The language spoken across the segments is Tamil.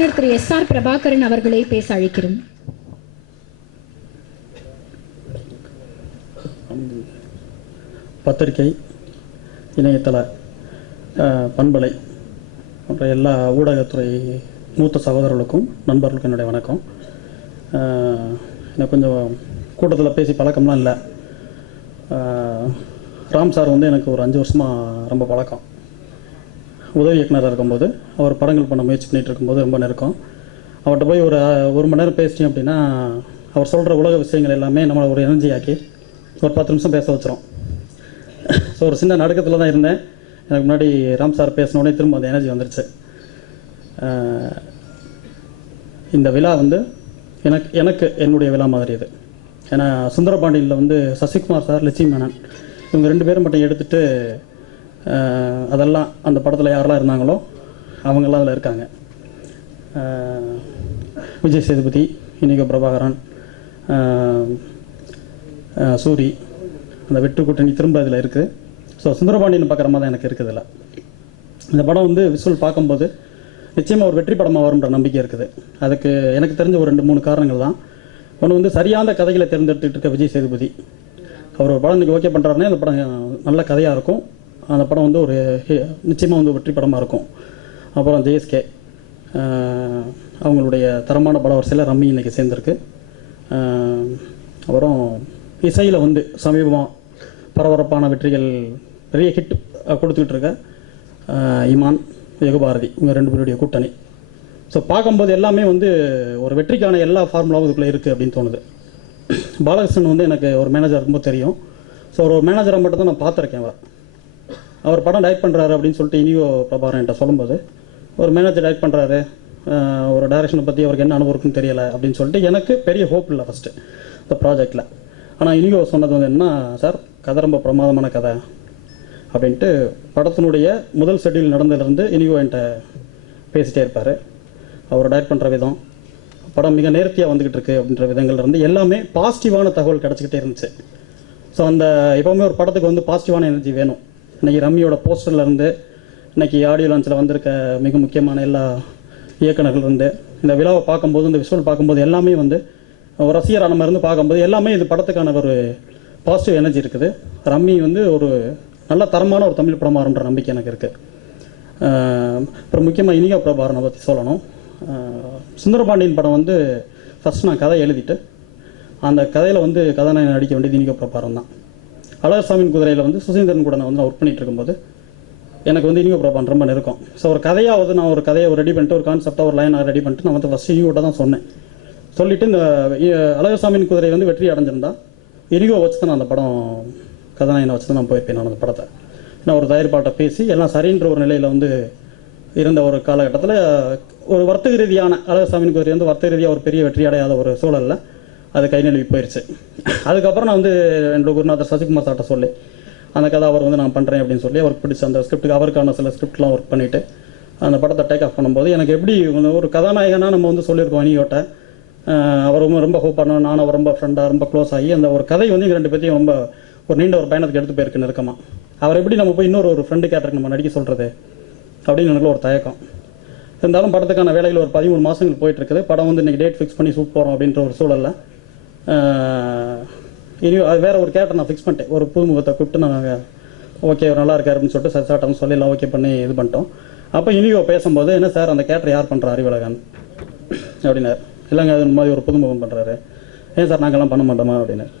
இயக்குனர் திரு SR பிரபாகரன் அவர்களை பேச அழைக்கிறோம். பத்திரிகை, இணையதள, பண்பலை போன்ற எல்லா ஊடகத்துறை மூத்த சகோதரர்களுக்கும் நண்பர்களுக்கும் என்னுடைய வணக்கம். எனக்கு கொஞ்சம் கூட்டத்தில் பேசி பழக்கம்லாம் இல்லை. ராம் சார் வந்து எனக்கு ஒரு 5 வருஷமாக ரொம்ப பழக்கம். உதவி இயக்குனராக இருக்கும்போது அவர் படங்கள் பண்ண முயற்சி பண்ணிகிட்டு இருக்கும்போது ரொம்ப நெருக்கம். அவர்கிட்ட போய் ஒரு மணி நேரம் பேசிட்டேன் அப்படின்னா அவர் சொல்கிற உலக விஷயங்கள் எல்லாமே நம்மளை ஒரு எனர்ஜி ஆக்கி ஒரு 10 நிமிஷம் பேச வச்சிரும். ஸோ ஒரு சின்ன நடுக்கத்தில் தான் இருந்தேன். எனக்கு முன்னாடி ராம் சார் பேசினோடனே திரும்ப அந்த எனர்ஜி வந்துருச்சு. இந்த விழா வந்து எனக்கு என்னுடைய விழா மாதிரி இது. ஏன்னா சுந்தரபாண்டியில் வந்து சசிகுமார் சார், லட்சுமி மேனன் இவங்க 2 பேரும் மட்டும் எடுத்துகிட்டு அதெல்லாம் அந்த படத்தில் யாரெல்லாம் இருந்தாங்களோ அவங்கெல்லாம் அதில் இருக்காங்க. விஜய் சேதுபதி, இனிகோ பிரபாகரன், சூரி, அந்த வெட்டு கூட்டணி திரும்ப இதில் இருக்குது. ஸோ சுந்தரபாண்டியன் பார்க்குற மாதிரி தான் எனக்கு இருக்குது. இதில் இந்த படம் வந்து விசுவல் பார்க்கும்போது நிச்சயமாக ஒரு வெற்றி படமாக வரும்ன்ற நம்பிக்கை இருக்குது. அதுக்கு எனக்கு தெரிஞ்ச ஒரு 2-3 காரணங்கள் தான். ஒன்று வந்து சரியான கதைகளை தேர்ந்தெடுத்துட்டு இருக்க விஜய் சேதுபதி. அவர் ஒரு படம் இன்றைக்கி ஓகே பண்ணுறாருனே அந்த படம் நல்ல கதையாக இருக்கும். அந்த படம் வந்து ஒரு நிச்சயமாக வந்து வெற்றி படமாக இருக்கும். அப்புறம் JSK அவங்களுடைய தரமான படம் வரிசையில் ரம்மி இன்றைக்கி சேர்ந்துருக்கு. அப்புறம் இசையில் வந்து சமீபமாக பரபரப்பான வெற்றிகள் பெரிய ஹிட் கொடுத்துக்கிட்டு இருக்க இமான், யுகபாரதி இவங்க 2 பேருடைய கூட்டணி. ஸோ பார்க்கும்போது எல்லாமே வந்து ஒரு வெற்றிக்கான எல்லா ஃபார்முலாவும் இதுக்குள்ளே இருக்குது அப்படின்னு தோணுது. பாலகிருஷ்ணன் வந்து எனக்கு ஒரு மேனேஜர் ரொம்ப தெரியும். ஸோ ஒரு மேனேஜரை மட்டும் தான் நான் பார்த்துருக்கேன். அவர் படம் டைரக்ட் பண்ணுறாரு அப்படின்னு சொல்லிட்டு இனிகோ பிரபாகரன் என்கிட்ட சொல்லும்போது, ஒரு மேனேஜர் டைரக்ட் பண்ணுறாரு, ஒரு டைரக்ஷனை பற்றி அவருக்கு என்ன அனுபவம் இருக்குன்னு தெரியலை அப்படின்னு சொல்லிட்டு எனக்கு பெரிய ஹோப் இல்லை ஃபஸ்ட்டு இந்த ப்ராஜெக்டில். ஆனால் இனிகோ சொன்னது வந்து என்ன, சார் கதை ரொம்ப பிரமாதமான கதை அப்படின்ட்டு படத்தினுடைய முதல் ஷெட்யூல் நடந்ததுலேருந்து இனிகோ என்கிட்ட பேசிகிட்டே இருப்பார். அவர் டைரக்ட் பண்ணுற விதம், படம் மிக நேர்த்தியாக வந்துக்கிட்டு இருக்குது அப்படின்ற விதங்கள்லேருந்து எல்லாமே பாசிட்டிவான தகவல் கிடச்சிக்கிட்டே இருந்துச்சு. ஸோ அந்த எப்போவுமே ஒரு படத்துக்கு வந்து பாசிட்டிவான எனர்ஜி வேணும். இன்றைக்கி ரம்மியோட போஸ்டர்லேருந்து இன்றைக்கி ஆடியோ லான்ச்சில் வந்திருக்க மிக முக்கியமான எல்லா இயக்குநர்கள்லேருந்து இந்த விழாவை பார்க்கும்போது, இந்த விஷுவல் பார்க்கும்போது எல்லாமே வந்து ஒரு ரசிகரான மாதிரி இருந்து பார்க்கும்போது எல்லாமே இது படத்துக்கான ஒரு பாசிட்டிவ் எனர்ஜி இருக்குது. ரம்மி வந்து ஒரு நல்ல தரமான ஒரு தமிழ் படமாக வரும்ன்ற நம்பிக்கை எனக்கு இருக்குது. அப்புறம் முக்கியமாக இனிகோ பிரபாகரனை பற்றி சொல்லணும். சுந்தரபாண்டியன் படம் வந்து ஃபஸ்ட் நான் கதை எழுதிட்டு அந்த கதையில் வந்து கதாநாயகன் நடிக்க வேண்டியது இனிகோ பிரபாகரன் தான். அழகர்சாமியின் குதிரையில் வந்து சுசீந்திரன் கூட நான் வந்து ஒர்க் பண்ணிகிட்டு இருக்கும்போது எனக்கு வந்து இனிகோ பிரபாகரன் ரொம்ப நெருக்கம். ஸோ ஒரு கதையாவது நான் ஒரு கதையை ரெடி பண்ணிட்டு ஒரு கான்செப்டாக ஒரு லைனாக ரெடி பண்ணிட்டு நான் வந்து ஃபஸ்ட்டு இனிகோட்ட தான் சொன்னேன். சொல்லிவிட்டு இந்த அழகர்சாமியின் குதிரை வந்து வெற்றி அடைஞ்சிருந்தா இனிகோ வச்சு தான் நான் அந்த படம் கதாநாயகனை வச்சு தான் நான் போயிருப்பேன். நான் அந்த படத்தை நான் ஒரு தயாரிப்பாட்ட பேசி எல்லாம் சரின்ற ஒரு நிலையில் வந்து இருந்த ஒரு காலகட்டத்தில் ஒரு வர்த்தக ரீதியான அழகர்சாமியின் குதிரை வந்து வர்த்தக ரீதியாக ஒரு பெரிய வெற்றி அடையாத ஒரு சூழலில் அது கை நழுவி போயிடுச்சு. அதுக்கப்புறம் நான் வந்து என்னோட குருநாதர் சசிகுமார் சார்ட்ட சொல்லி அந்த கதை அவர் வந்து நான் பண்ணுறேன் அப்படின்னு சொல்லி அவருக்கு பிடிச்ச அந்த ஸ்கிரிப்டுக்கு அவருக்கான சில ஸ்கிரிப்ட்லாம் ஒர்க் பண்ணிவிட்டு அந்த படத்தை டேக் ஆஃப் பண்ணும்போது எனக்கு எப்படி ஒரு கதாநாயகனாக நம்ம வந்து சொல்லியிருக்கோம் இனியோட்ட. அவர் ரொம்ப ஹோப் பண்ணோம், நானும் அவர் ரொம்ப ஃப்ரெண்டாக ரொம்ப க்ளோஸ் ஆகி அந்த ஒரு கதை வந்து 2 பேர்த்தையும் ரொம்ப ஒரு நீண்ட ஒரு பயணத்துக்கு எடுத்து போயிருக்கு நெருக்கமாக. அவர் எப்படி நம்ம போய் இன்னொரு ஃப்ரெண்டு கேரக்டருக்கு நம்ம நடிக்க சொல்கிறது அப்படின்னு எனக்கு ஒரு தயக்கம் இருந்தாலும் படத்துக்கான வேலைகள் ஒரு 13 மாதங்கள் போயிட்டுருக்குது. படம் வந்து இன்றைக்கி டேட் ஃபிக்ஸ் பண்ணி ஷூட் போகிறோம் அப்படின்ற ஒரு சூழலில் இனி அது வேறு ஒரு கேரக்டர் நான் ஃபிக்ஸ் பண்ணிட்டேன். ஒரு புதுமுகத்தை கூப்பிட்டு நாங்கள் ஓகே நல்லா இருக்காரு அப்படின்னு சொல்லிட்டு சாட்டான்னு சொல்லி எல்லாம் ஓகே பண்ணி இது பண்ணிட்டோம். அப்போ இனியோ பேசும்போது, என்ன சார் அந்த கேரக்டர் யார் பண்ணுறா அறிவழகன் அப்படின்னார். இல்லைங்க அது மாதிரி ஒரு புதுமுகம் பண்ணுறாரு. ஏன் சார் நாங்கள்லாம் பண்ண மாட்டோமா அப்படின்னார்.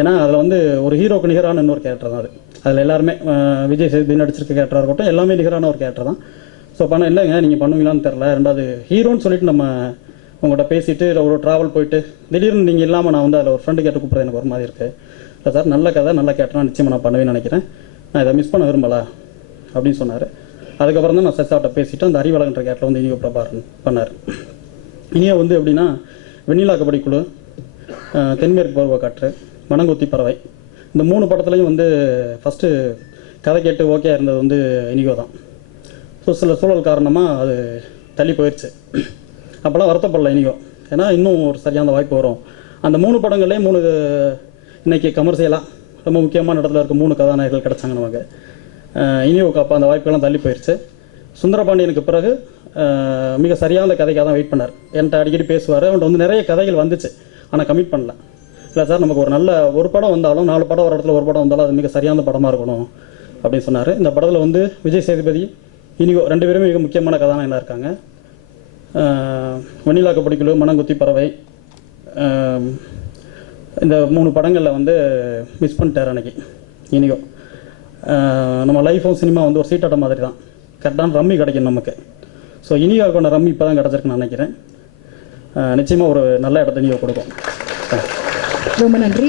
ஏன்னா அதில் வந்து ஒரு ஹீரோக்கு நிகரான இன்னொரு கேரக்டர் தான் அது. அதில் எல்லாருமே விஜய் சேதுபதி நடிச்சிருக்க கேரக்டராக இருக்கட்டும் எல்லாமே நிகரான ஒரு கேரக்டர் தான். ஸோ பண்ண இல்லைங்க நீங்கள் பண்ணுவீங்களான்னு தெரில. ரெண்டாவது ஹீரோன்னு சொல்லிட்டு நம்ம உங்கள்கிட்ட பேசிவிட்டு ஒரு ட்ராவல் போயிட்டு திடீர்னு நீங்கள் இல்லாமல் நான் வந்து அதில் ஒரு ஃப்ரெண்டு கேட்டு கூப்பிட்றது எனக்கு ஒரு மாதிரி இருக்குது. இல்லை சார் நல்ல கதை நல்ல கேரக்டராக நிச்சயமாக நான் பண்ணுவேன்னு நினைக்கிறேன். நான் இதை மிஸ் பண்ண விரும்பலை அப்படின்னு சொன்னார். அதுக்கப்புறம் தான் நான் சசாட்ட பேசிவிட்டு அந்த அறிவழகன்ற கேரக்டர் வந்து இனியோ பிரபாகரன் பண்ணார். இனியோ வந்து எப்படின்னா வெண்ணிலா கபடி குழு, தென்மேற்கு பருவக்காற்று, மணங்கொத்தி பறவை இந்த 3 படத்துலையும் வந்து ஃபஸ்ட்டு கதை கேட்டு ஓகே இருந்தது வந்து இனிகோ தான். ஸோ சில சூழல் காரணமாக அது தள்ளி போயிடுச்சு. அப்போல்லாம் வருத்தப்படல இனிகோ. ஏன்னா இன்னும் ஒரு சரியான வாய்ப்பு வரும். அந்த 3 படங்கள்லேயும் 3 இன்றைக்கி கமர்ஷியலாக ரொம்ப முக்கியமான இடத்துல இருக்க 3 கதாநாயகர்கள் கிடச்சாங்க நமக்கு. இனியோவுக்கு அப்போ அந்த வாய்ப்புகள்லாம் தள்ளி போயிடுச்சு. சுந்தரபாண்டியனுக்கு பிறகு மிக சரியான கதைக்காக தான் வெயிட் பண்ணார். என்கிட்ட அடிக்கடி பேசுவார். அவன்கிட்ட வந்து நிறைய கதைகள் வந்துச்சு, ஆனால் கமிட் பண்ணல. இல்லை சார், நமக்கு ஒரு நல்ல ஒரு படம் வந்தாலும் 4 படம் ஒரு இடத்துல ஒரு படம் வந்தாலும் அது மிக சரியான படமாக இருக்கணும் அப்படின்னு சொன்னார். இந்த படத்தில் வந்து விஜய் சேதுபதி, இனிகோ 2 பேருமே மிக முக்கியமான கதாநாயகனாக இருக்காங்க. வெண்ணிலாக்கு பிடிக்கலு, மனங்குத்தி பறவை, இந்த 3 படங்களில் வந்து மிஸ் பண்ணிட்டார் அன்னைக்கு இனிகோ. நம்ம லைஃப்பும் சினிமா வந்து ஒரு சீட்டாட்டம் மாதிரி தான், கரெக்டான ரம்மி கிடைக்கும் நமக்கு. ஸோ இனியோக்கான ரம்மி இப்போ தான் கிடச்சிருக்குன்னு நினைக்கிறேன். நிச்சயமாக ஒரு நல்ல இடத்த இனியோ கொடுக்கும். ரொம்ப நன்றி.